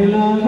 Para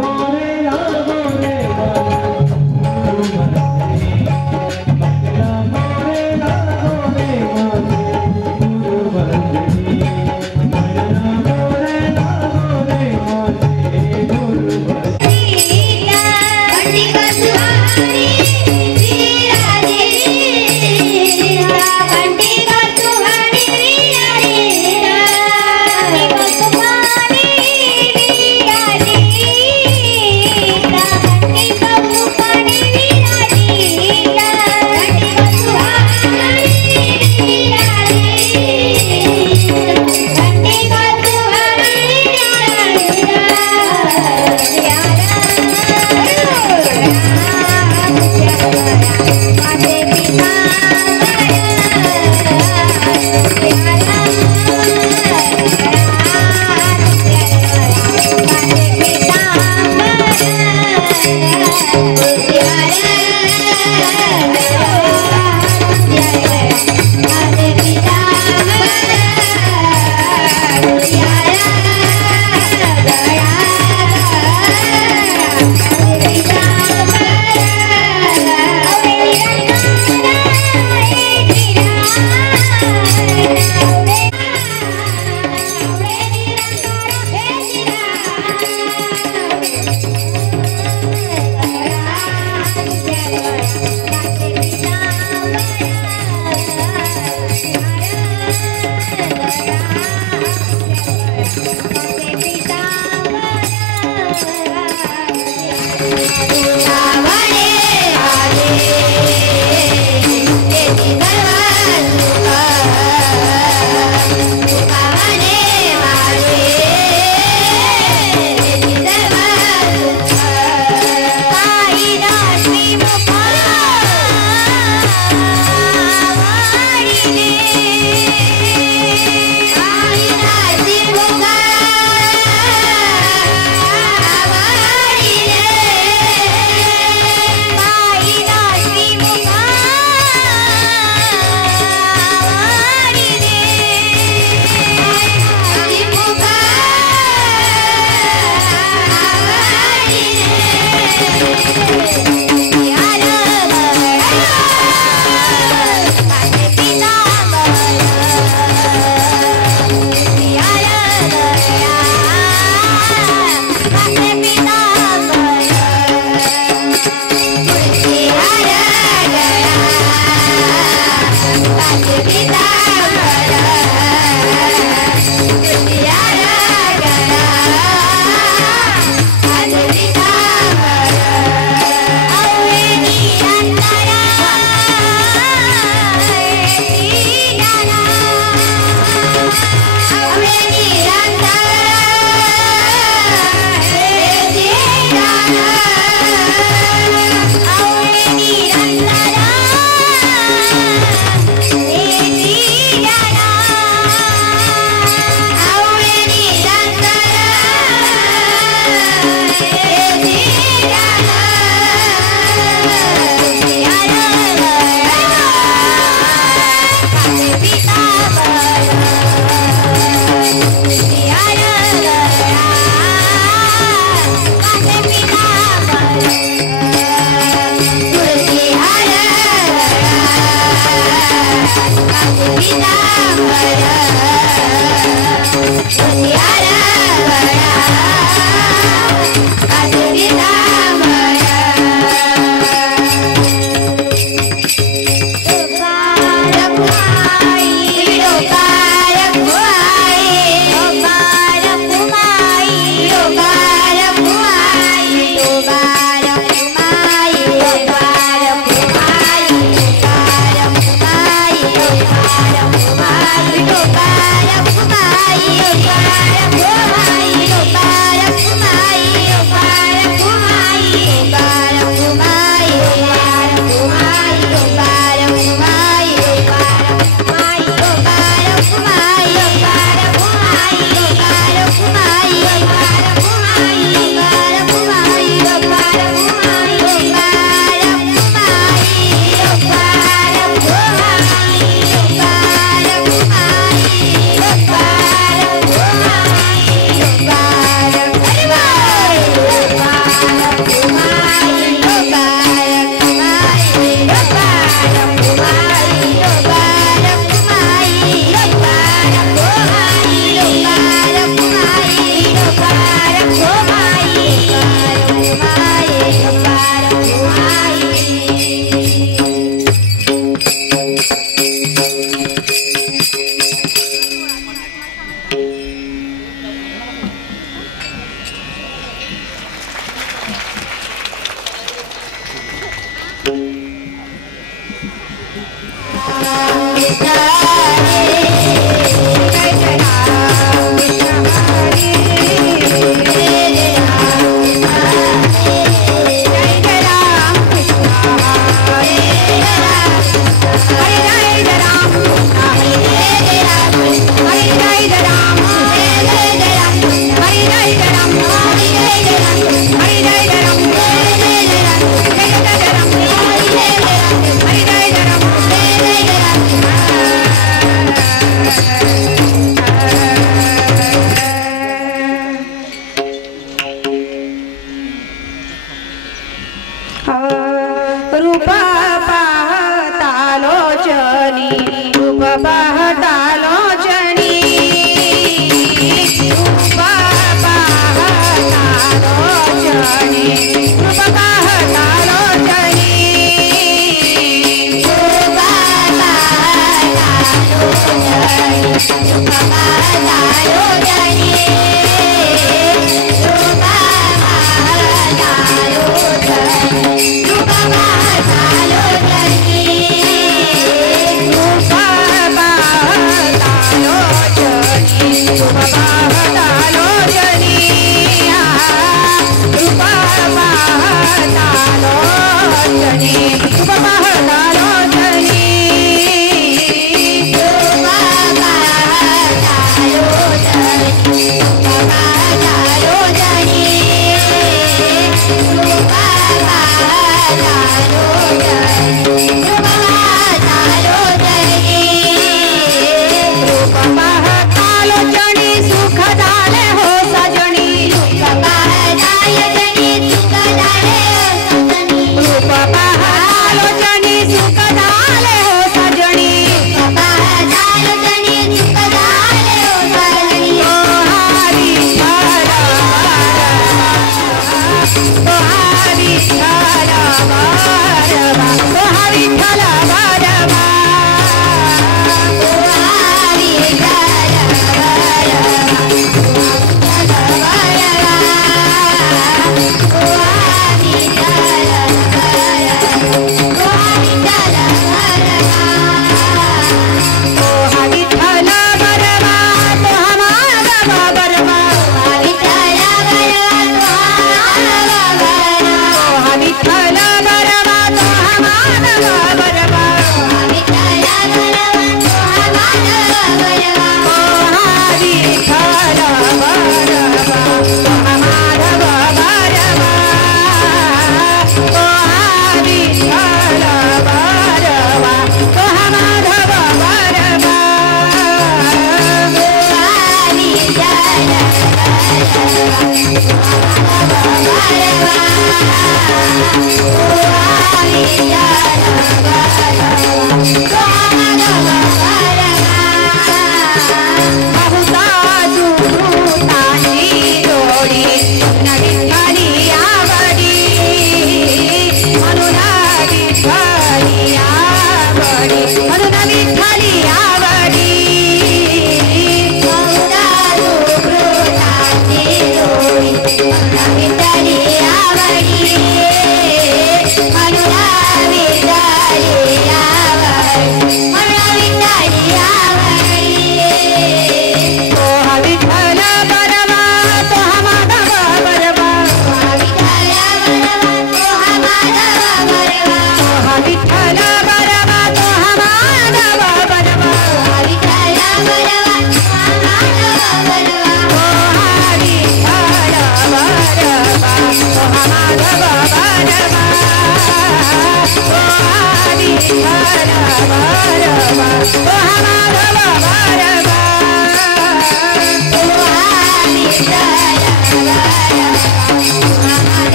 Bye.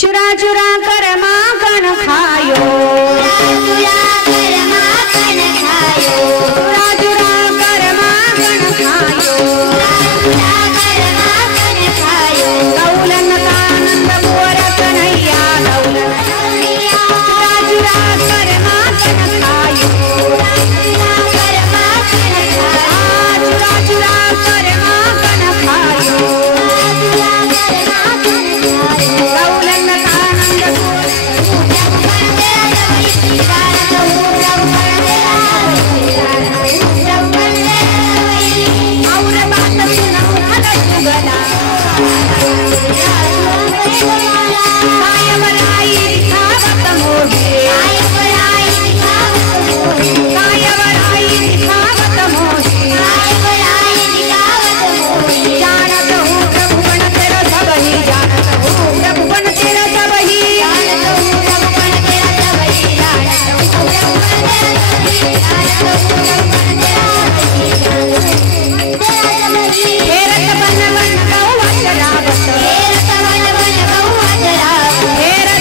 चुरा चुरा कर माखन खायो, चुरा कर माखन खायो, चुरा चुरा कर माखन खायो, चुरा कर माखन खायो। दौलन आनंद मोर कन्हैया, दौलन कन्हैया। चुरा चुरा कर माखन खायो, चुरा कर माखन खायो, चुरा चुरा कर माखन खायो, चुरा कर माखन खायो। दौलन हेरत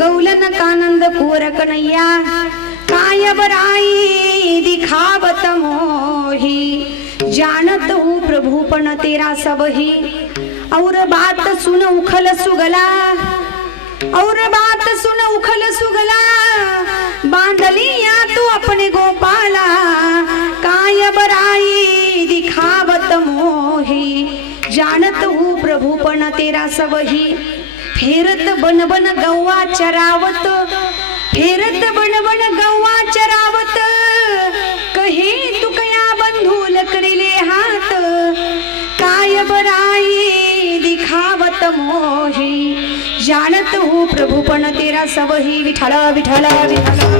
गौलन कानंद कोर कन्हैया काय बराई दिखावत मोही जानत हूँ प्रभुपन तेरा सबही। और बात सुन उखल सुगला, और बात सुन उखल सुगला, बांधलिया तू अपने गोपाला, काय बराई दिखावत मोही। जानत हूँ प्रभुपन तेरा सबही। फेरत बन बन गौवा चरावत, फेरत बन बन गौवा चरावत, कहे तू कया बंधू लकड़िले हाथ, काय बराई दिखावत मोही। जानत हूँ प्रभुपन तेरा सबही। विठ्ठल विठ्ठल विठ्ठल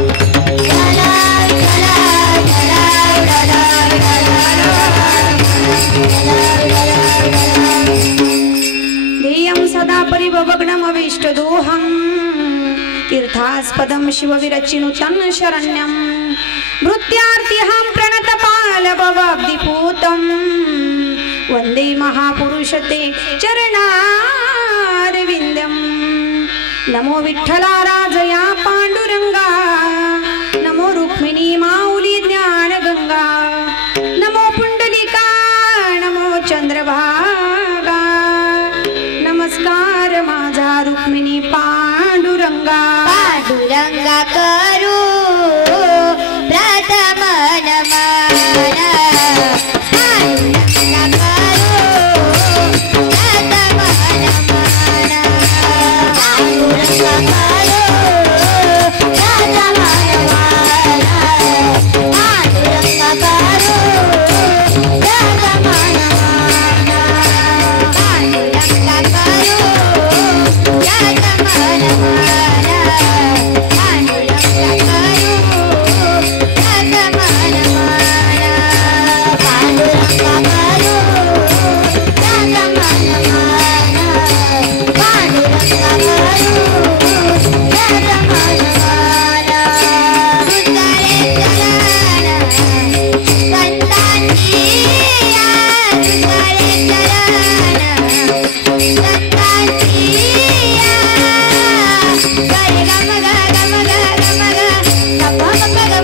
ध्येयं सदा परिभवग्नमविष्टदोहं, तीर्थास्पदं शिवविरचिनुतं शरण्यं, भृत्यार्तिहं प्रणतपालभवाब्धिपूतं, वन्दे महापुरुषते चरणारविन्दं। नमो विठ्ठला राजया पांडुरंगा, नमो रुक्मिणी माऊली ज्ञानगंगा, नमो पुंडलिका नमो चंद्रभागा, नमस्कार माझा रुक्मिणी पांडुरंगा। पांडुरंगा करू प्रथम नमन, पांडुरंगा करू प्रथम नमन, पांडुरंगा करू प्रथम नमन, पांडुरंगा करू प्रथम नमन, पांडुरंगा करू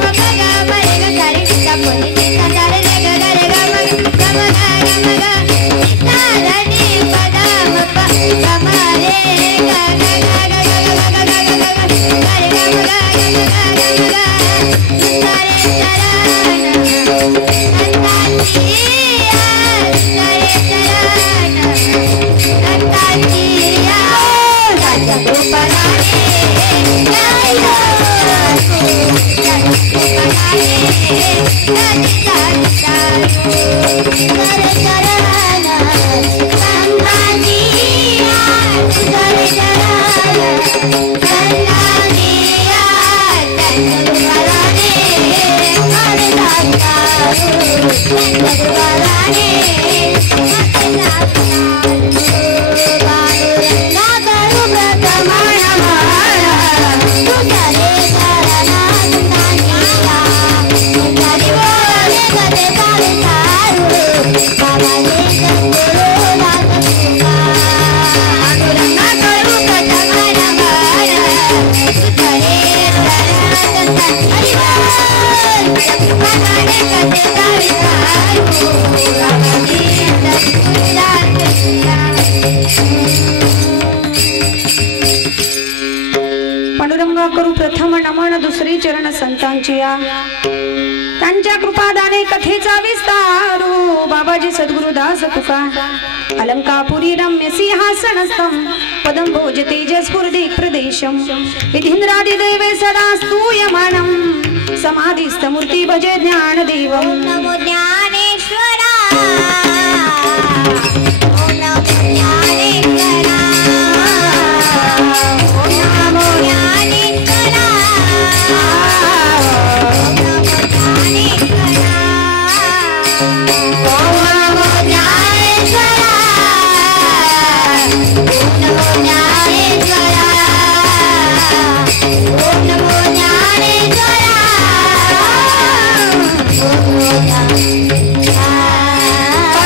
प्रथम पांडुरंगा करू प्रथम नमन दुसरी चरण संतांची या, त्यांच्या कृपादाने कथेचा विस्तारू। बाबाजी सद्गुरुदास तुका अलंकापुरी रम्य सिंहासनस्थं, पदं भोज तेजस्फुर्दि प्रदेशं, विधींद्रादि देवे सदा स्तूयमानं, समाधिस्थ मूर्ति भजे ज्ञानदेवं। नमो ज्ञानेश्वरा, ओम नमो ज्ञानेश्वरा, ओम नमो ज्ञानेश्वरा, ओम नमो ज्ञानेश्वरा, ओम नमो ज्ञानेश्वरा, ओम नमो ज्ञानेश्वरा, ओम नमो ज्ञानेश्वरा, ओम नमो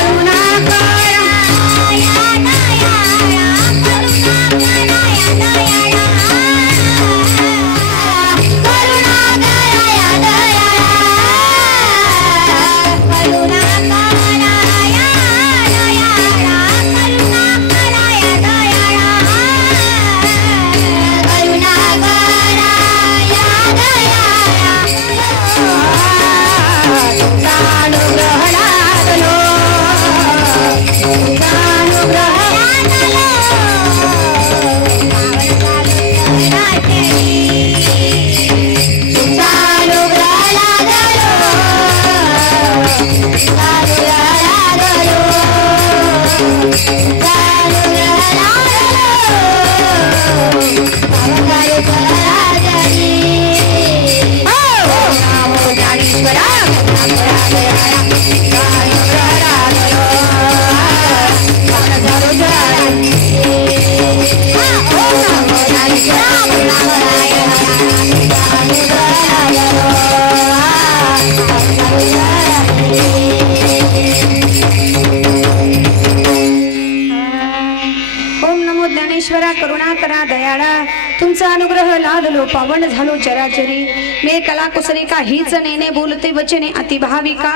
ज्ञानेश्वरा करुणा करा दयाळा तुमचा अनुग्रह लादलो पावन झालो चराचरी मे कला कुसरी काहीच नेने बोलते वचने अति भाविका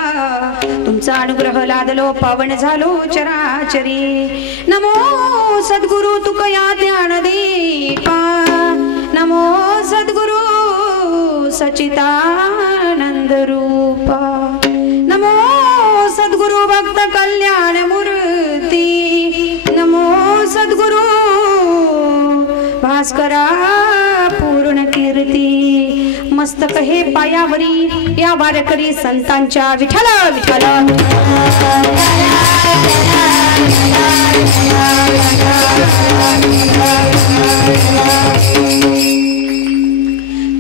तुमचा अनुग्रह लादलो पावन झालो चराचरी नमो सद्गुरु तुकया ज्ञान दीपा नमो सद्गुरु सचितानंद रूपा नमो सद्गुरु भक्त कल्याण मूर्ती नमो सद्गुरु भास्करा पूर्ण कीर्ती मस्तक हे पायावरी या वारकरी संतांच्या विठ्ठल विठ्ठल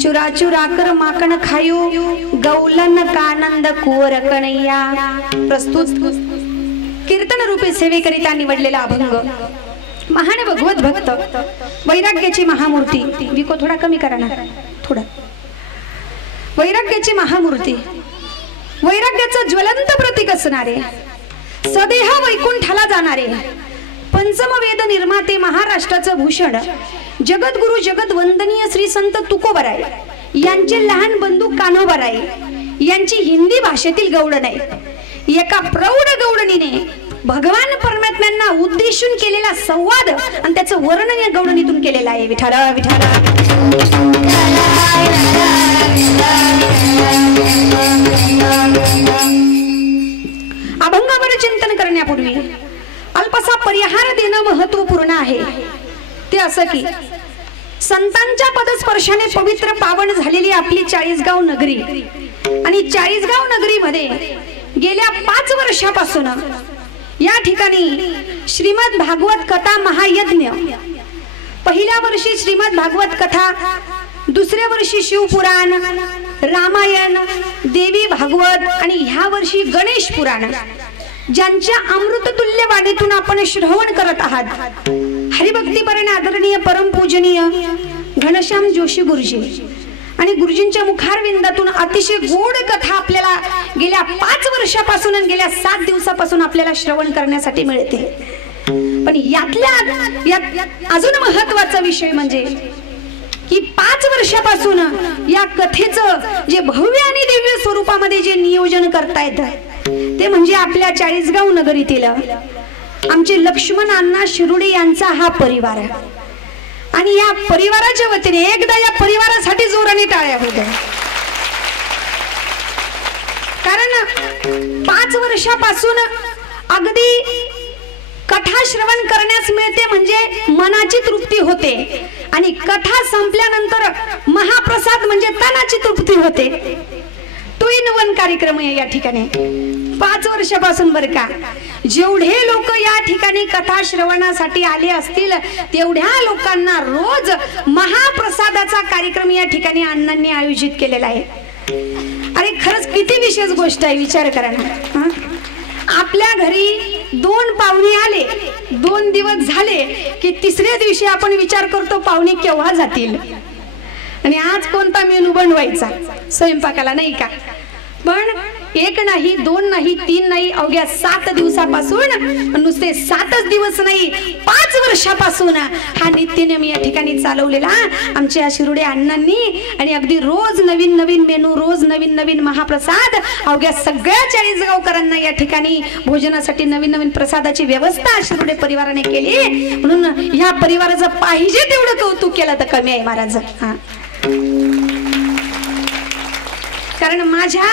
चुरा चुरा कर माकण खायू गौलन कानंद कुवर कणैया प्रस्तुत कीर्तन रूपी सेवेकरिता निवडलेला अभंग महान भगवत भक्त वैराग्याची महामूर्ती विको थोडा कमी करा ना थोडा वैराग्याची महामूर्ती वैराग्याचं ज्वलंत प्रतीक असणारे सदेह वैकुंठाला जाणारे पंचम वेद निर्माते महाराष्ट्राचं भूषण जगद्गुरु जगत वंदनीय श्री संत तुकोबराय यांचे लहान बंधू कान्होबराय यांची हिंदी भाषेतील गौडण आहे एका प्रौढ गौडणीने भगवान परमात्म्यांना उद्देशून केलेला संवाद आणि त्याचं वर्णन या गौडणीतून केलेलं आहे विठाला विठाला अभंगावर चिंतन करण्यापूर्वी अल्पसा परिहार देणं महत्वपूर्ण आहे ते असं की संतांच्या पदस्पर्शाने पवित्र पावन झालेली आपली चाळीसगाव नगरी आणि चाळीसगाव नगरीमध्ये गेल्या 5 वर्षापासून या ठिकाणी श्रीमद भागवत कथा महायज्ञ पहिल्या वर्षी श्रीमद भागवत कथा दुसऱ्या वर्षी शिवपुराण रामायण देवी भागवत आणि ह्या वर्षी गणेश पुराण ज्यांच्या अमृततुल्य वाणीतून आपण श्रवण करत आहात हरिभक्तीपरायण आदरणीय परमपूजनीय घनश्याम जोशी गुरुजी आणि गुरुजींच्या मुखारविंदातून अतिशय गोड कथा आपल्याला गेल्या 5 वर्षापासून आणि गेल्या 7 दिवसापासून आपल्याला श्रवण करण्यासाठी मिळते पण यात अजून महत्त्वाचा विषय म्हणजे की 5 वर्षापासून या कथेचं जे भव्य आणि दिव्य स्वरूपामध्ये जे नियोजन करतायत ते म्हणजे आपल्या चाळीसगाव नगरीतील आमचे लक्ष्मण अण्णा शिरुडे यांचा हा परिवार आणि या परिवाराच्या वतीने एकदा या परिवारासाठी जोराने टाळ्या होत्या कारण 5 वर्षापासून अगदी कथा श्रवण करण्यास मिळते म्हणजे मनाची तृप्ती होते आणि कथा संपल्यानंतर महाप्रसाद म्हणजे तनाची तृप्ती होते 2 in 1 कार्यक्रम आहे या ठिकाणी 5 वर्षापासून बरं का जेवढे लोक या ठिकाणी कथा श्रवणासाठी आले असतील तेवढ्या लोकांना रोज महाप्रसादाचा कार्यक्रम या ठिकाणी अण्णांनी आयोजित केलेला आहे अरे खरंच किती विशेष गोष्ट आहे विचार करा ना आपल्या घरी 2 पाहुणे आले 2 दिवस झाले की तिसऱ्या दिवशी आपण विचार करतो पाहुणे केव्हा जातील आणि आज कोणता मेनू बनवायचा स्वयंपाकाला नाही का पण 1 नाही 2 नाही 3 नाही अवघ्या 7 दिवसापासून नुसते 7च दिवस नाही 5 वर्षापासून हा नित्यनेम या ठिकाणी चालवलेला आमच्या शिरुडे अण्णांनी आणि अगदी रोज नवीन नवीन मेनू रोज नवीन नवीन महाप्रसाद अवघ्या सगळ्या चाळीसगावकरांना या ठिकाणी भोजनासाठी नवीन नवीन प्रसादाची व्यवस्था शिरुडे परिवाराने केली म्हणून ह्या परिवाराचं पाहिजे तेवढं कौतुक केलं तर कमी आहे महाराज कारण माझ्या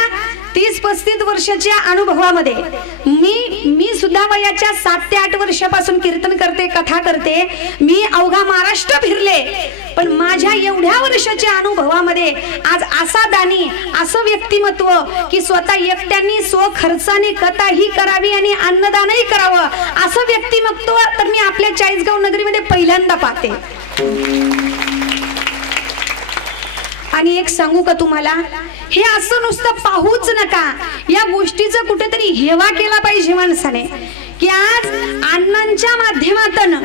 30-35 वर्षाच्या अनुभवामध्ये मी सुद्धा वयाच्या 7 ते 8 वर्षापासून कीर्तन करते कथा करते मी अवघा महाराष्ट्र फिरले पण माझ्या एवढ्या वर्षाच्या अनुभवामध्ये आज असा दानी असं व्यक्तिमत्व की स्वतः एकट्यांनी खर्चाने कथाही करावी आणि अन्नदानही करावं असं व्यक्तिमत्व तर मी आपल्या चाळीसगाव नगरीमध्ये पहिल्यांदा पाहते आणि एक सांगू का तुम्हाला हे असं नुसतं पाहूच नका या गोष्टीचं कुठेतरी हेवा केला पाहिजे माणसाने की आज अण्णांच्या माध्यमातून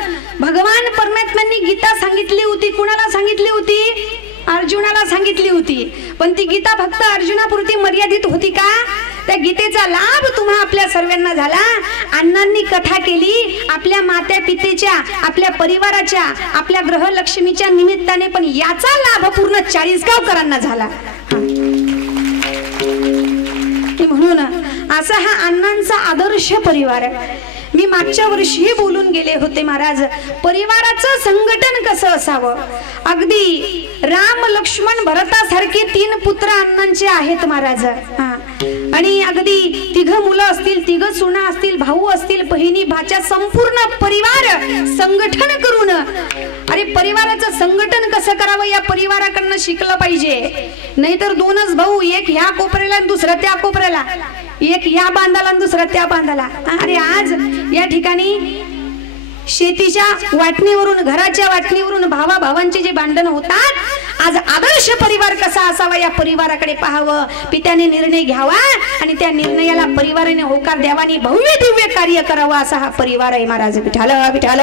भगवान परमात्म्यांनी गीता सांगितली होती कुणाला सांगितली होती अर्जुनाला सांगितली होती पण ती गीता फक्त अर्जुनापुरती मर्यादित होती का त्या गीतेचा लाभ तुम्हा आपल्या सर्वांना झाला. अण्णांनी कथा केली आपल्या मात्या पितेच्या, आपल्या परिवाराच्या, आपल्या ग्रहलक्ष्मीच्या निमित्ताने, पण याचा लाभ पूर्ण 40 गावकरांना झाला. म्हणून असा हा अण्णांचा आदर्श परिवार. मी मागच्या वर्षी बोलून गेले होते महाराज, परिवाराचं संघटन कसं असावं. अगदी राम लक्ष्मण भरतासारखे 3 पुत्र अण्णांचे आहेत महाराज. आणि अगदी 3 मुलं असतील, 3 सुना असतील, भाऊ असतील, बहिणी भाच्या, संपूर्ण परिवार संघटन करून, अरे परिवाराचं संघटन कसं करावं या परिवाराकडनं शिकलं पाहिजे. नाहीतर 2च भाऊ, एक ह्या कोपऱ्याला दुसरा त्या कोपऱ्याला, एक या बांधाला दुसरा त्या बांधाला. अरे आज या ठिकाणी शेतीच्या वाटणीवरून, घराच्या वाटणीवरून भावा भावांचे जे भांडण होतात, आज आदर्श परिवार कसा असावा या परिवाराकडे पाहावं, पित्याने निर्णय घ्यावा आणि त्या निर्णयाला परिवाराने होकार द्यावा आणि भव्य दिव्य कार्य करावं असा हा परिवार आहे महाराज. विठाल विठाल.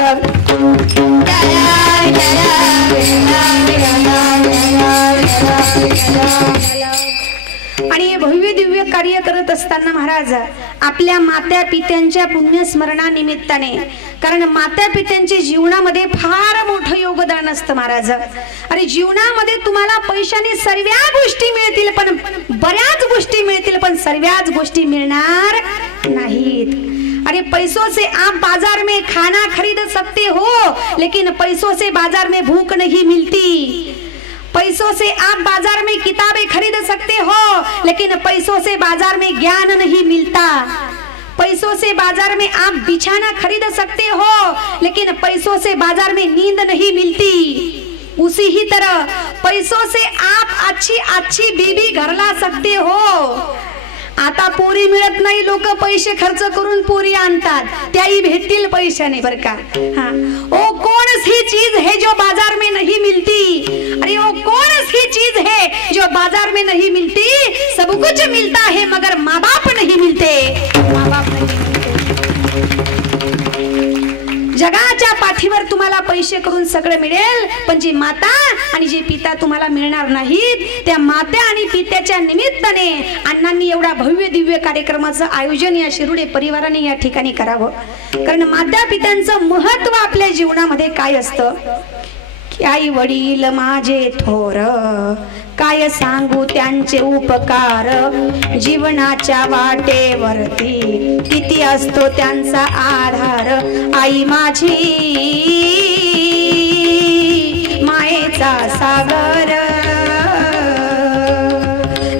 आणि हे भव्य दिव्य कार्य करत असताना महाराज आपल्या मात्या पित्यांच्या पुण्यस्मरणानिमित्ताने, कारण मात्या पित्यांच्या जीवनामध्ये फार मोठं योगदान असतं महाराज. अरे जीवनामध्ये तुम्हाला पैशाने सर्व गोष्टी मिळतील, पण बऱ्याच गोष्टी मिळतील, पण सर्वच गोष्टी मिळणार नाहीत. अरे पैसों से आप बाजार में खाना खरीद सकते हो, लेकिन पैसों से बाजार में भूख नहीं मिलती. पैसों से आप बाजार में किताबें खरीद सकते हो, लेकिन पैसों से बाजार में ज्ञान नहीं मिलता. पैसों से बाजार में आप बिछाना खरीद सकते हो, लेकिन पैसों से बाजार में नींद नहीं मिलती. उसी ही तरह पैसों से आप अच्छी अच्छी बीबी घर ला सकते हो. आता पोरी मिळत नाही, लोक पैसे खर्च करून पोरी आणतात, त्याही भेटतील पैशाने बर का. ओ कौन सी चीज है जो बाजार में नहीं मिलती. अरे वो कौन सी चीज है जो बाजार में नहीं मिलती. सब कुछ मिलता है मगर माँ बाप नहीं मिलते. माँ बाप नहीं मिलते. जगाच्या पाठीवर तुम्हाला पैसे करून सगळं मिळेल, पण जी माता आणि जे पिता तुम्हाला मिळणार नाहीत. त्या माता आणि पित्याच्या निमित्ताने अण्णांनी एवढा भव्य दिव्य कार्यक्रमाचं आयोजन या शिरुडे परिवाराने या ठिकाणी करावं. कारण माता पित्यांचं महत्व आपल्या जीवनामध्ये काय असतं. आई वडील माझे थोर, काय सांगू त्यांचे उपकार. जीवनाच्या वाटेवरती किती असतो त्यांचा आधार. आई माझी मायेचा सागर,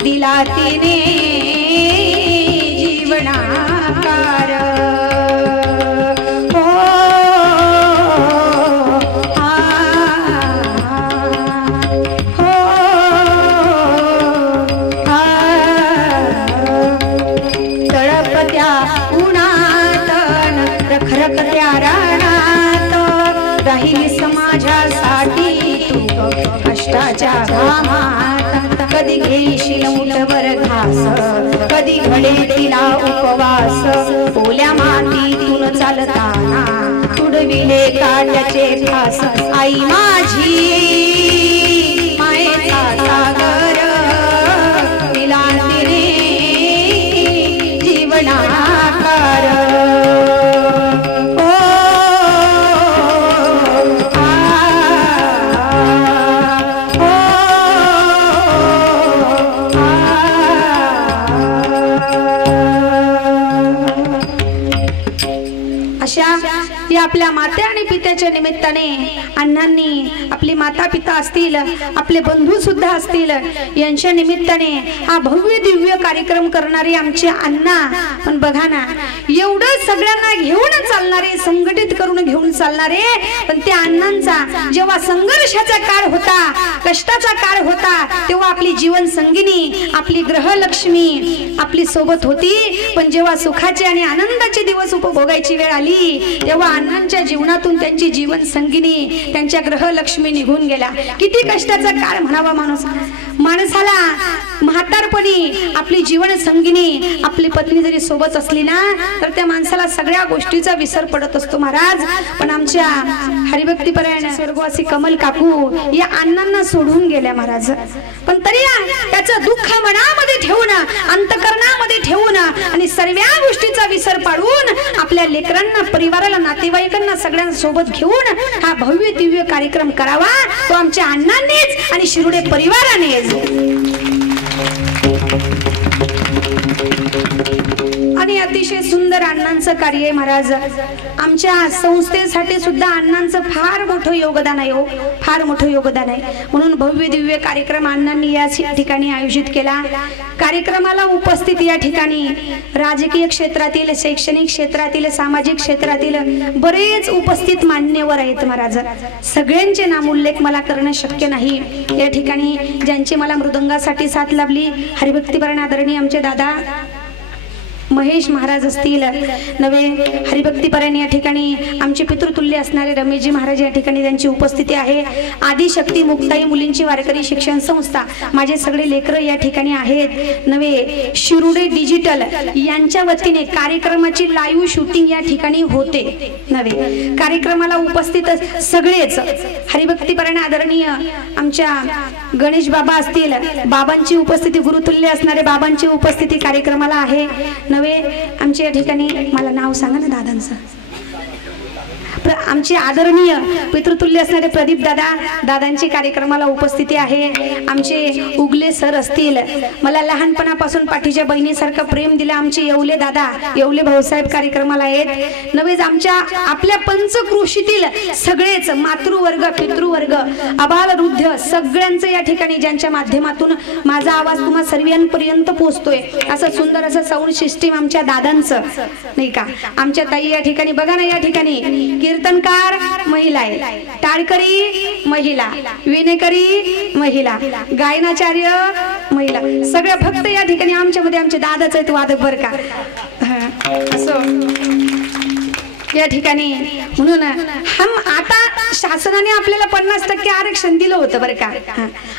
दिला तिने जीवनाकार. कष्टाच्या घामात कधी घेशील मुठभर घास, कधी घडे तिला उपवास. ओल्या मातीतून चालताना तुडविले काट्याचे फास. आई माझी मायेचा सागर, तिला तिने जीवनाकार. या आपल्या माता आणि पित्याच्या निमित्ताने अण्णांनी, आपली माता पिता असतील, आपले बंधू सुद्धा असतील, यांच्या निमित्ताने हा भव्य दिव्य कार्यक्रम करणारे आमचे अण्णा. पण बघा ना, एवढं सगळ्यांना घेऊन चालणारे, संघटित करून घेऊन चालणारे, पण त्या अण्णांचा जेव्हा संघर्षाचा काळ होता, कष्टाचा काळ होता, तेव्हा आपली जीवन संगिनी, आपली ग्रहलक्ष्मी आपली सोबत होती. पण जेव्हा सुखाचे आणि आनंदाचे दिवस उपभोगायची वेळ आली, तेव्हा अण्णांच्या जीवनातून त्यांची जीवन संगिनी, त्यांच्या ग्रहलक्ष्मी निघून गेल्या. किती कष्टाचा काळ म्हणावा माणसाला. म्हातारपणी आपली जीवन संगिनी, आपली पत्नी जरी सोबत असली ना तर त्या माणसाला सगळ्या गोष्टीचा विसर पडत असतो महाराज. पण आमच्या हरिभक्तीपरायण स्वर्गवासी कमल काकू या अण्णांना सोडून गेल्या महाराज. पण तरी त्याचं दुःख मनामध्ये ठेवून, अंतकरणामध्ये ठेवून आणि सर्व गोष्टीचा विसर पाडून आपल्या लेकरांना, परिवाराला, नातेवाईकांना सगळ्यांसोबत घेऊन हा भव्य दिव्य कार्यक्रम करावा तो आमच्या अण्णांनीच आणि शिरुडे परिवारानेच. आणि अतिशय सुंदर अण्णांचं कार्य आहे महाराज. आमच्या संस्थेसाठी सुद्धा अण्णांचं फार मोठं योगदान आहे हो, फार मोठं योगदान आहे. म्हणून भव्य दिव्य कार्यक्रम अण्णांनी या ठिकाणी आयोजित केला. कार्यक्रमाला उपस्थित या ठिकाणी राजकीय क्षेत्रातील, शैक्षणिक क्षेत्रातील, सामाजिक क्षेत्रातील बरेच उपस्थित मान्यवर आहेत महाराज. सगळ्यांचे नामोल्लेख मला करणं शक्य नाही. या ठिकाणी ज्यांची मला मृदंगासाठी साथ लाभली, हरिभक्तीपरायण आदरणीय आमचे दादा महेश महाराज असतील, नवे हरिभक्तीपरायण या ठिकाणी आमचे पितृतुल्य असणारे रमेशजी महाराज या ठिकाणी त्यांची उपस्थिती आहे. आदिशक्ती मुक्ताई मुलींची वारकरी शिक्षण संस्था, माझे सगळे लेकरं या ठिकाणी आहेत. नवे शिरुडे डिजिटल यांच्या वतीने कार्यक्रमाची लाईव्ह शूटिंग या ठिकाणी होते. नवे कार्यक्रमाला उपस्थित सगळेच हरिभक्तीपरायण आदरणीय आमच्या गणेश बाबा असतील, बाबांची उपस्थिती, गुरुतुल्य असणारे बाबांची उपस्थिती कार्यक्रमाला आहे. आमच्या या ठिकाणी मला नाव सांगा ना दादांचं. आमचे आदरणीय पितृतुल्य असणारे प्रदीप दादांची कार्यक्रमाला उपस्थिती आहे. आमचे उगले सर असतील, मला लहानपणापासून पाठीच्या बहिणीसारखं प्रेम दिलं आमचे येवले दादा, येवले भाऊसाहेब कार्यक्रमाला आहेत. नवेच आमच्या आपल्या पंचक्रोशीतील सगळेच मातृवर्ग, पितृवर्ग, आबाल वृद्ध सगळ्यांचं या ठिकाणी ज्यांच्या माध्यमातून माझा आवाज तुम्हा सर्वांपर्यंत पोहोचतोय असं सुंदर असं साऊंड सिस्टीम आमच्या दादांचं नाही का. आमच्या ताई या ठिकाणी बघा ना, या ठिकाणी कीर्तनकार महिला आहे, टाळकरी महिला, विणेकरी महिला, गायनाचार्य महिला, सगळ्या फक्त या ठिकाणी आमच्यामध्ये आमचे दादाच आहेत वादक बर का. असं या ठिकाणी म्हणून हम आता शासनाने आपल्याला 50% आरक्षण दिलं होतं बरं का.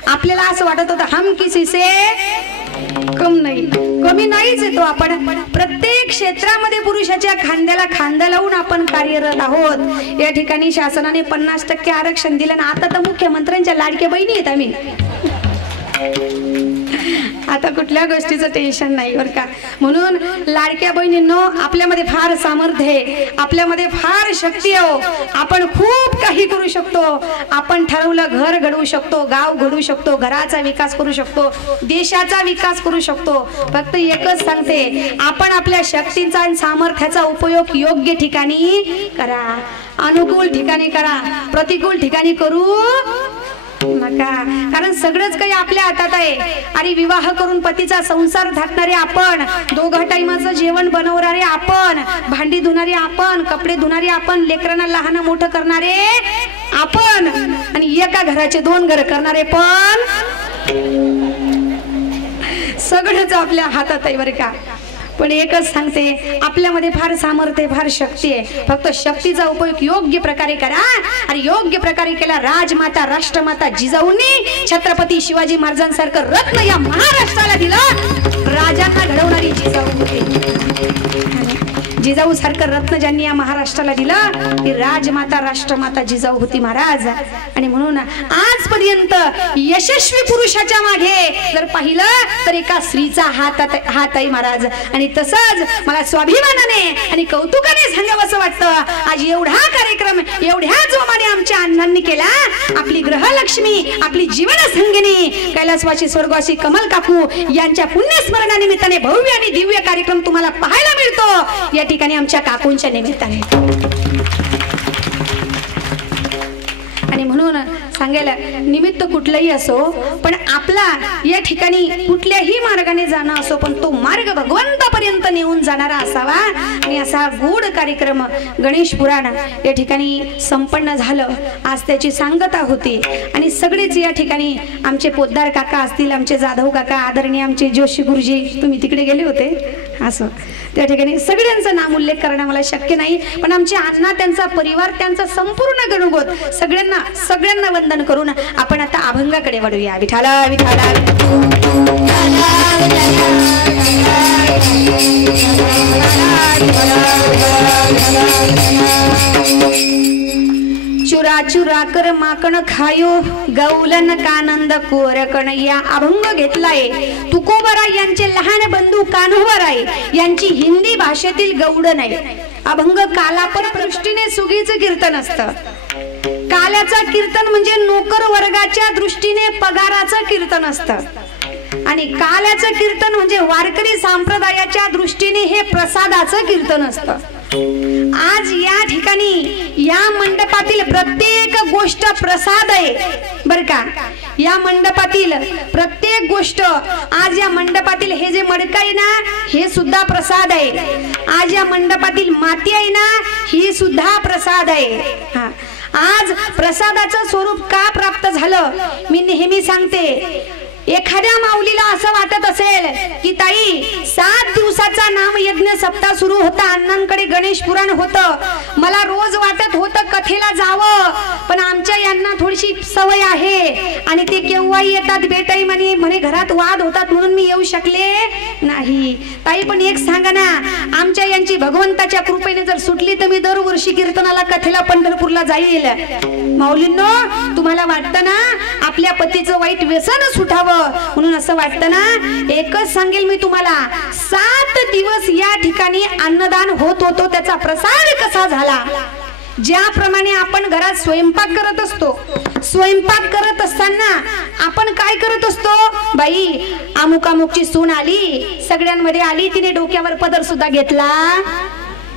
आपल्याला असं वाटत होतं हम किसी से कम नाही, कमी नाहीच येतो. आपण प्रत्येक क्षेत्रामध्ये पुरुषाच्या खांद्याला खांदा लावून आपण कार्यरत आहोत. या ठिकाणी शासनाने 50% आरक्षण दिलं ना. आता तर मुख्यमंत्र्यांच्या लाडक्या बहिणी आहेत आम्ही. आता कुठल्या गोष्टीचं टेन्शन नाही बरं का. म्हणून लाडक्या बहिणींनो, आपल्यामध्ये फार सामर्थ्य आहे, आपल्यामध्ये फार शक्ती आहे. आपण खूप काही करू शकतो. आपण ठरवलं घर घडवू शकतो, गाव घडवू शकतो, घराचा विकास करू शकतो, देशाचा विकास करू शकतो. फक्त एकच सांगते, आपण आपल्या शक्तीचा आणि सामर्थ्याचा उपयोग योग्य ठिकाणी करा, अनुकूल ठिकाणी करा, प्रतिकूल ठिकाणी करू नका. कारण सगळंच काही आपल्या हातात आहे. आणि विवाह करून पतीचा संसार थाटणारे आपण, दोघा टाइमाचं जेवण बनवणारे आपण, भांडी धुणारे आपण, कपडे धुणारे आपण, लेकरांना लहान मोठं करणारे आपण, आणि एका घराचे 2 घर करणारे पण सगळंच आपल्या हातात आहे बरं का. पण एकच सांगते, आपल्यामध्ये फार सामर्थ्य, फार शक्ती आहे. फक्त शक्तीचा उपयोग योग्य प्रकारे करा. आणि योग्य प्रकारे केला, राजमाता, राष्ट्रमाता जिजाऊंनी छत्रपती शिवाजी महाराजांसारखं रत्न या महाराष्ट्राला दिलं. राजांना घडवणारी जिजाऊ होती. जिजाऊ सारखं रत्न ज्यांनी या महाराष्ट्राला दिलं ती राजमाता, राष्ट्रमाता जिजाऊ होती महाराज. आणि म्हणून आजपर्यंत यशस्वी पुरुषाच्या मागे जर पाहिलं तर एका स्त्रीचा हात आहे महाराज. आणि तसंच मला स्वाभिमानाने आणि कौतुकाने सांगावं वाटतं, आज एवढा कार्यक्रम एवढ्या जोमाने आमच्या अण्णांनी केला. आपली ग्रहलक्ष्मी, आपली जीवन संगिनी कैलासवासी स्वर्गवासी कमल काकू यांच्या पुण्यस्मरणानिमित्ताने भव्य आणि दिव्य कार्यक्रम तुम्हाला पाहायला मिळतो. या ठिकाणी आमच्या काकूंच्या निमित्ताने. आणि म्हणून सांगायला निमित्त कुठलंही असो, पण आपला या ठिकाणी कुठल्याही मार्गाने जाणं असो, पण तो मार्ग भगवंतापर्यंत नेऊन जाणारा असावा. आणि असा गोड कार्यक्रम गणेश पुराण या ठिकाणी संपन्न झालं. आज त्याची सांगता होती. आणि सगळेच या ठिकाणी आमचे पोद्दार काका असतील, आमचे जाधव काका, आदरणीय आमचे जोशी गुरुजी, तुम्ही तिकडे गेले होते असं त्या ठिकाणी सगळ्यांचं नाम उल्लेख करणं मला शक्य नाही, पण आमचे अण्णा, त्यांचा परिवार, त्यांचा संपूर्ण गणगोत सगळ्यांना वंदन करून आपण आता अभंगाकडे वळूया. विठाला विठाला चुरा चुरा कर माकण खायो गौलन कानंद कोरकण या अभंग घेतलाय तुकोबरा यांचे लहान बंधू कान्होबराय यांची हिंदी भाषेतील गौडन आहे. अभंग कालापर दृष्टीने सुगीचं कीर्तन असतं. काल्याचा कीर्तन म्हणजे नोकर वर्गाच्या दृष्टीने पगाराचं कीर्तन असतं आणि काल्याचं कीर्तन म्हणजे वारकरी संप्रदायाच्या दृष्टीने हे प्रसादाचं कीर्तन असतं. आज या ठिकाणी या मंडपातील प्रत्येक गोष्ट प्रसाद आहे बर का. या मंडपातील प्रत्येक गोष्ट, आज या मंडपातील हे जे मडकं आहे ना हे सुद्धा प्रसाद आहे. आज या मंडपातील माती आहे ना ही सुद्धा प्रसाद आहे. आज प्रसादाचं स्वरूप का प्राप्त झालं मी नेहमी सांगते. एखाद्या माऊलीला असं वाटत असेल की ताई 7 दिवसाचा नाम यज्ञ सप्ताह सुरू होता, अण्णांकडे गणेश पुराण होतं, मला रोज वाटत होतं कथेला जावं, पण आमच्या यांना थोडीशी सवय आहे आणि ते केव्हाही येतात बेटाई म्हणे घरात वाद होतात म्हणून मी येऊ शकले नाही. ताई पण एक सांगा ना, आमच्या यांची भगवंताच्या कृपेने जर सुटली तर मी दरवर्षी कीर्तनाला कथेला पंढरपूरला जाईल. माऊलींनो, तुम्हाला वाटतं ना आपल्या पतीचं वाईट व्यसन सुटावं म्हणून असं वाटतं ना, एकच सांगेल मी तुम्हाला, 7 दिवस या ठिकाणी अन्नदान होत होतो. त्याचा प्रसाद कसा झाला? ज्याप्रमाणे आपण घरात स्वयंपाक करत असतो, स्वयंपाक करत असताना आपण काय करत असतो, बाई अमुक अमुकची सून आली, सगळ्यांमध्ये आली, तिने डोक्यावर पदर सुद्धा घेतला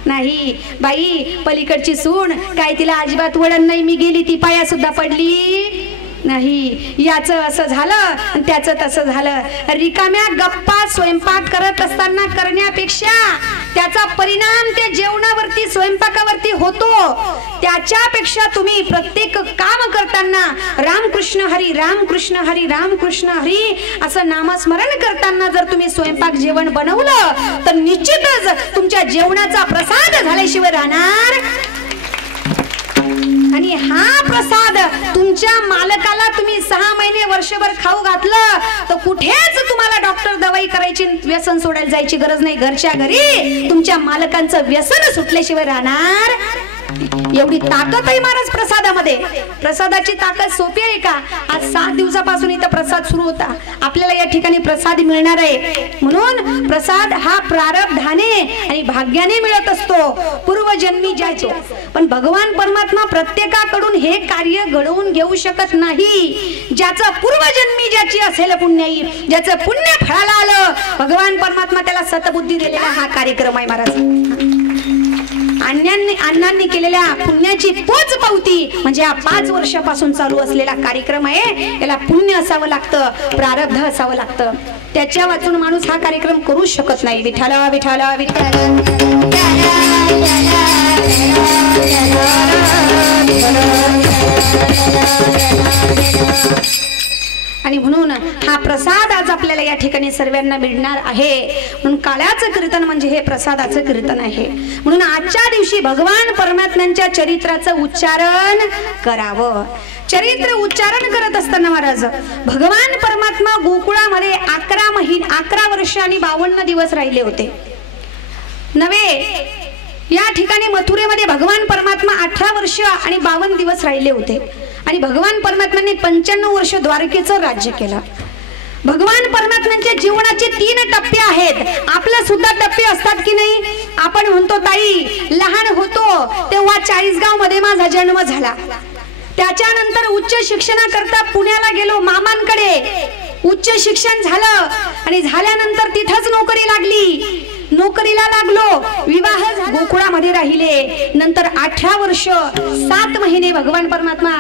नाही. बाई पलीकडची सून काय तिला अजिबात वळण नाही, मी गेली ती पाया सुद्धा पडली नाही. याचं असं झालं त्याचं तसं झालं. रिकाम्या गप्पा स्वयंपाक करत असताना करण्यापेक्षा त्याचा परिणाम त्या जेवणावरती स्वयंपाकावरती होतो. त्याच्यापेक्षा तुम्ही प्रत्येक काम करताना रामकृष्ण हरी रामकृष्ण हरी रामकृष्ण हरी असं नामस्मरण करताना जर तुम्ही स्वयंपाक जेवण बनवलं तर निश्चितच तुमच्या जेवणाचा प्रसाद झाल्याशिवाय राहणार. आणि हा प्रसाद तुमच्या मालकाला तुम्ही 6 महिने वर्षभर खाऊ घातलं तर कुठेच तुम्हाला डॉक्टर दवाई करायची, व्यसन सोडायला जायची गरज नाही. घरच्या घरी तुमच्या मालकांचं व्यसन सुटल्याशिवाय राहणार. एवढी ताकद आहे महाराज प्रसादामध्ये. प्रसादाची ताकद सोपी आहे का? आज 7 दिवसापासून इथं प्रसाद सुरू होता, आपल्याला या ठिकाणी प्रसाद मिळणार आहे. म्हणून प्रसाद हा प्रारब्धाने आणि भाग्याने मिळत असतो, पूर्वजन्मी ज्याचे. पण भगवान परमात्मा प्रत्येकाकडून हे कार्य घडवून घेऊ शकत नाही. ज्याचं पूर्वजन्मी ज्याची असेल पुण्याई, ज्याचं पुण्य फळाला आलं, भगवान परमात्मा त्याला सतबुद्धी दिलेला हा कार्यक्रम आहे महाराज. अण्णांनी केलेल्या पुण्याची पोच पावती म्हणजे हा 5 वर्षापासून चालू असलेला कार्यक्रम आहे. याला पुण्य असावं लागतं, प्रारब्ध असावं लागतं. त्याच्या वाचून माणूस हा कार्यक्रम करू शकत नाही. विठाला विठाला विठाला आणि म्हणून हा प्रसाद आज आपल्याला या ठिकाणी सर्वांना मिळणार आहे. म्हणून काळ्याचं कीर्तन म्हणजे हे प्रसादाचं कीर्तन आहे. म्हणून आजच्या दिवशी भगवान परमात्म्यांच्या चरित्राचं उच्चारण करावं. चरित्र उच्चारण करत असताना महाराज भगवान परमात्मा गोकुळामध्ये 11 वर्ष आणि 52 दिवस राहिले होते नव्हे. या ठिकाणी मथुरेमध्ये भगवान परमात्मा 18 वर्ष आणि 52 दिवस राहिले होते आणि भगवान परमात्म्यांनी 95 वर्ष द्वारकेचं राज्य केलं. भगवान परमात्म्यांच्या जीवनाचे 3 टप्पे आहेत. आपले सुद्धा टप्पे असतात की नाही? आपण म्हणतो ताई लहान होतो तेव्हा 40गाव मध्ये माझा जन्म झाला, त्याच्यानंतर उच्च शिक्षणाकरता पुण्याला गेलो मामांकडे, उच्च शिक्षण झालं आणि झाल्यानंतर तिथंच नोकरी लागली, नोकरीला लागलो, विवाह गोकुळामध्ये राहिले. नंतर 18 वर्ष 7 महिने भगवान परमात्मा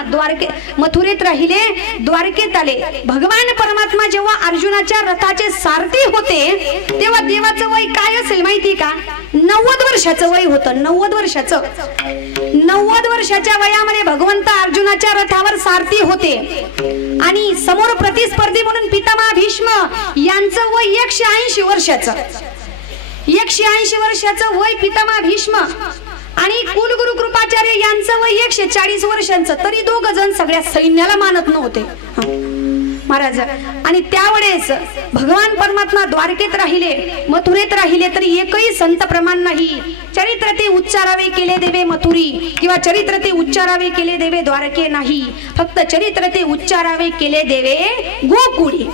मथुरेत राहिले, द्वारकेत आले. भगवान परमात्मा जेव्हा अर्जुनाच्या रथाचे सारथी होते तेव्हा देवाचं वय काय असेल माहिती का? 90 वर्षाचं वय होतं. 90 वर्षाचं. 90 वर्षाच्या वयामध्ये भगवंत अर्जुनाच्या रथावर सारथी होते आणि समोर प्रतिस्पर्धी म्हणून पितामह भीष्म यांचं वय 180 वर्षाचं. 180 वर्षाचं वय पितामह भीष्म आणि कुलगुरु कृपाचार्य यांचं वय 140 वर्षांचं, तरी दोघ जण सगळ्या सैन्याला मानत नव्हते महाराज. आणि त्यावेळेस भगवान परमात्मा द्वारकेत राहिले, मथुरेत राहिले, तरी एकही संत प्रमाण नाही. चरित्र ते उच्चारावे केले देवे मथुरी, किंवा चरित्र ते उच्चारावे केले देवे द्वारके नाही, फक्त चरित्र ते उच्चारावे केले देवे गोकुळी.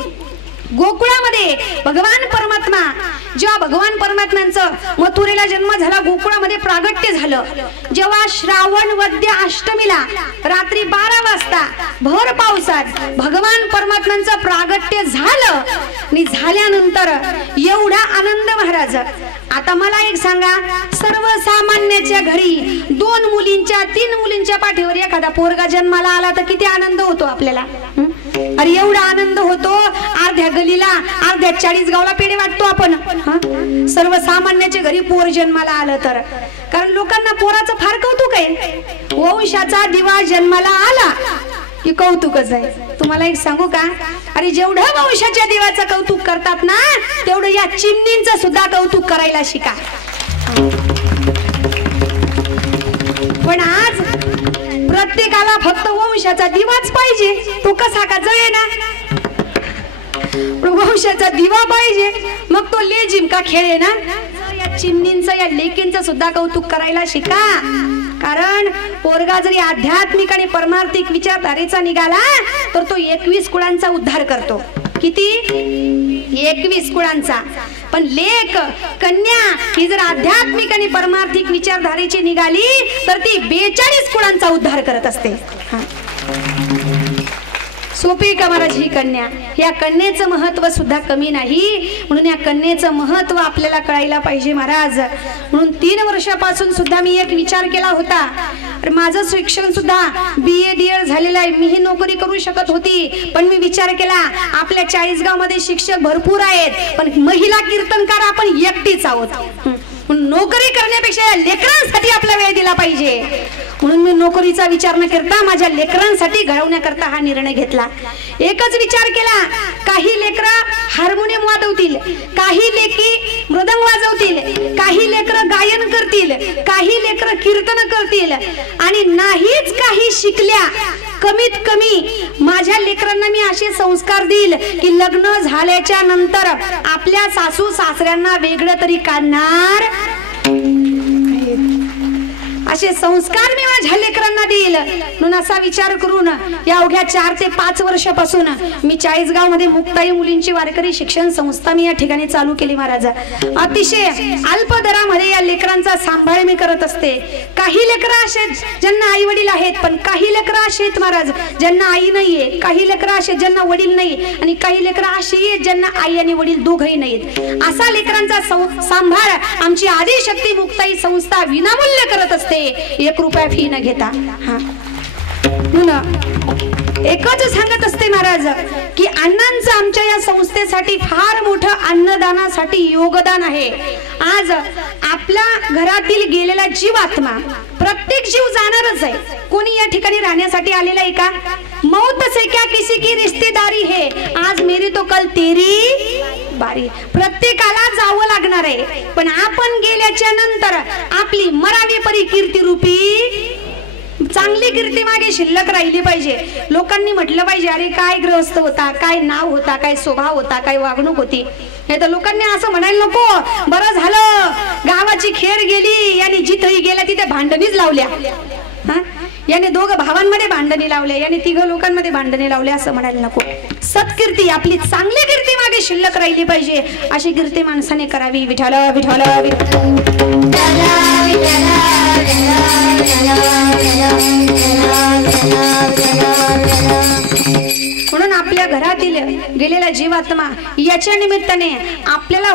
गोकुळामध्ये भगवान परमात्मा, जेव्हा भगवान परमात्म्यांचं मथुरेला जन्म झाला, गोकुळामध्ये प्रागट्य झालं. जेव्हा श्रावण वद्य अष्टमीला रात्री 12 वाजता भर पावसात भगवान परमात्म्यांचं प्रागट्य झालं आणि झाल्यानंतर एवढा आनंद महाराज. आता मला एक सांगा, सर्वसामान्याच्या घरी 2 मुलींच्या 3 मुलींच्या पाठीवर एखादा पोरगा जन्माला आला तर किती आनंद होतो आपल्याला. अरे एवढा आनंद होतो, अर्ध्या गलीला अर्ध्या 40 गावला पेढे वाटतो आपण. सर्वसामान्याच्या घरी पोर जन्माला आलं तर, कारण लोकांना पोराचं फार कौतुक आहे. वंशाचा दिवा जन्माला आला की कौतुकच आहे. तुम्हाला एक सांगू का, अरे जेवढं वंशाच्या दिवाचं कौतुक करतात ना, तेवढं या चिमणींचं सुद्धा कौतुक करायला शिका. पण आज प्रत्येकाला फक्त वंशाचा दिवाच पाहिजे, तो कसा का जळे ना. वंशाचा दिवा पाहिजे, मग तो लेझिम का खेळे ना. या चिमणींचं या लेकींचं सुद्धा कौतुक करायला शिका. कारण पोरगा जरी आध्यात्मिक आणि परमार्थिक विचारधारेचा निघाला तर तो 21 कुळांचा उद्धार करतो. किती? 21 कुळांचा. पण लेक कन्या ही जर आध्यात्मिक आणि परमार्थिक विचारधारेची निघाली तर ती 42 कुळांचा उद्धार करत असते. सोपी का महाराज ही कन्या. या कन्येचं महत्व सुद्धा कमी नाही, म्हणून या कन्येचं महत्व आपल्याला कळायला पाहिजे महाराज. म्हणून 3 वर्षापासून सुद्धा मी एक विचार केला होता. माझं शिक्षण सुद्धा BA DED झालेलं आहे, मीही नोकरी करू शकत होती, पण मी विचार केला आपल्या 40 गावमध्ये शिक्षक भरपूर आहेत, पण महिला कीर्तनकार आपण एकटीच आहोत. नोकरी करण्यापेक्षा या लेकरांसाठी आपला वेळ दिला पाहिजे. म्हणून मी नोकरीचा विचार न करता माझ्या लेकरांसाठी घडवण्याकरता हा निर्णय घेतला. एकच विचार केला, काही लेकरं हार्मोनियम वाजवतील, काही लेकी मृदंग वाजवतील, काही लेकरं गायन करतील, काही लेकरं कीर्तन करतील, आणि नाहीच काही शिकल्या, कमीत कमी माझ्या लेकरांना मी असे संस्कार देईल की लग्न झाल्याच्या नंतर आपल्या सासू सासऱ्यांना वेगळं तरी काढणार, असे संस्कार मी माझ्या लेकरांना देईल. म्हणून असा विचार करून या अवघ्या 4 ते 5 वर्षापासून मी 40 गाव मध्ये मुक्ताई मुलींची वारकरी शिक्षण संस्था मी या ठिकाणी चालू केली महाराज. अतिशय अल्प दरामध्ये या लेकरांचा सांभाळ मी करत असते. काही लेकरं असे ज्यांना आई वडील आहेत, पण काही लेकरं असे आहेत महाराज ज्यांना आई नाहीये, काही लेकरं असे ज्यांना वडील नाही, आणि काही लेकरं अशी आहेत ज्यांना आई आणि वडील दोघंही नाहीत. असा लेकरांचा सांभाळ आमची आदिशक्ती मुक्ताई संस्था विनामूल्य करत असते, 1 रुपया फी न घेता. एकच सांगत असते महाराज की अण्णांचं आमच्या या संस्थेसाठी फार मोठं अन्नदानासाठी योगदान आहे. आज आपल्या घरातील गेलेला जीवात्मा, प्रत्येक जीव जाणारच आहे. कोणी या ठिकाणी राहण्यासाठी आलेला आहे का? मौत से क्या किसी की रिश्तेदारी है, आज मेरी तो कल तेरी बारी. प्रत्येकाला जावं लागणार आहे, पण आपण गेल्याच्या नंतर आपली मरावी परी कीर्ती रूपी चांगली कीर्ती मागे शिल्लक राहिली पाहिजे. लोकांनी म्हटलं पाहिजे अरे काय ग्रहस्थ होता, काय नाव होता, काय स्वभाव होता, काय वागणूक होती. हे तर लोकांनी असं म्हणायला नको, बरं झालं गावाची खेर गेली, याने जिथेही गेल्या तिथे भांडणीच लावल्या. याने 2 भावांमध्ये भांडणी लावले, याने 3 लोकांमध्ये भांडणी लावले असं म्हणायला नको. सत्कीर्ती आपली चांगली कीर्ती मागे शिल्लक राहिली पाहिजे, अशी कीर्ती माणसाने करावी. विठ्ठल विठ्ठल म्हणून आपल्या घरातील गेलेला जीवात्मा याच्या निमित्ताने आपल्याला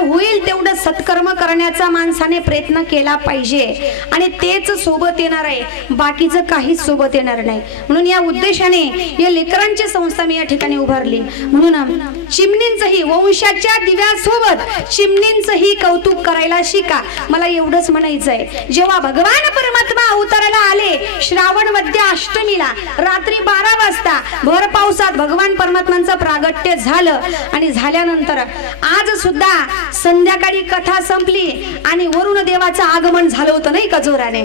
होईल तेवढं सत्कर्म करण्याचा माणसाने प्रयत्न केला पाहिजे, आणि तेच सोबत येणार आहे, बाकीचं काहीच सोबत येणार नाही. म्हणून या उद्देशाने या लेकरांची संस्था मी या ठिकाणी उभारली. म्हणून चिमणींचंही वंशाच्या दिव्यासोबत चिमणींचंही कौतुक करायला शिका. मला एवढंच म्हणायचं आहे, जेव्हा भगवान परमात्मा अवताराला आले श्रावण वद्य अष्टमीला रात्री 12 वाजता भर पावसात भगवान परमात्म्यांचं प्रागट्य झालं आणि झाल्यानंतर आज सुद्धा संध्याकाळी कथा संपली आणि वरुण देवाचं आगमन झालं होतं नाही का जोराने.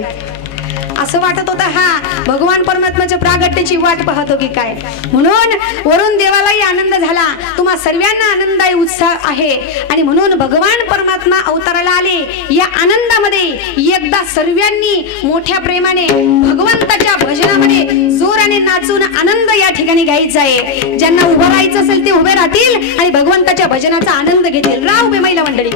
असं वाटत होतं हा भगवान परमात्म्याच्या प्रागट्याची वाट पाहतो की काय. म्हणून वरुण देवालाही आनंद झाला, तुम्हा सर्वांना आनंदाई उत्साह आहे आणि म्हणून भगवान परमात्मा अवताराला आले. या आनंदामध्ये एकदा सर्वांनी मोठ्या प्रेमाने भगवंताच्या भजनामध्ये जोराने नाचून आनंद या ठिकाणी घ्यायचा आहे. ज्यांना उभं राहायचं असेल ते उभे राहतील आणि भगवंताच्या भजनाचा आनंद घेतील. राव उभे महिला मंडळी.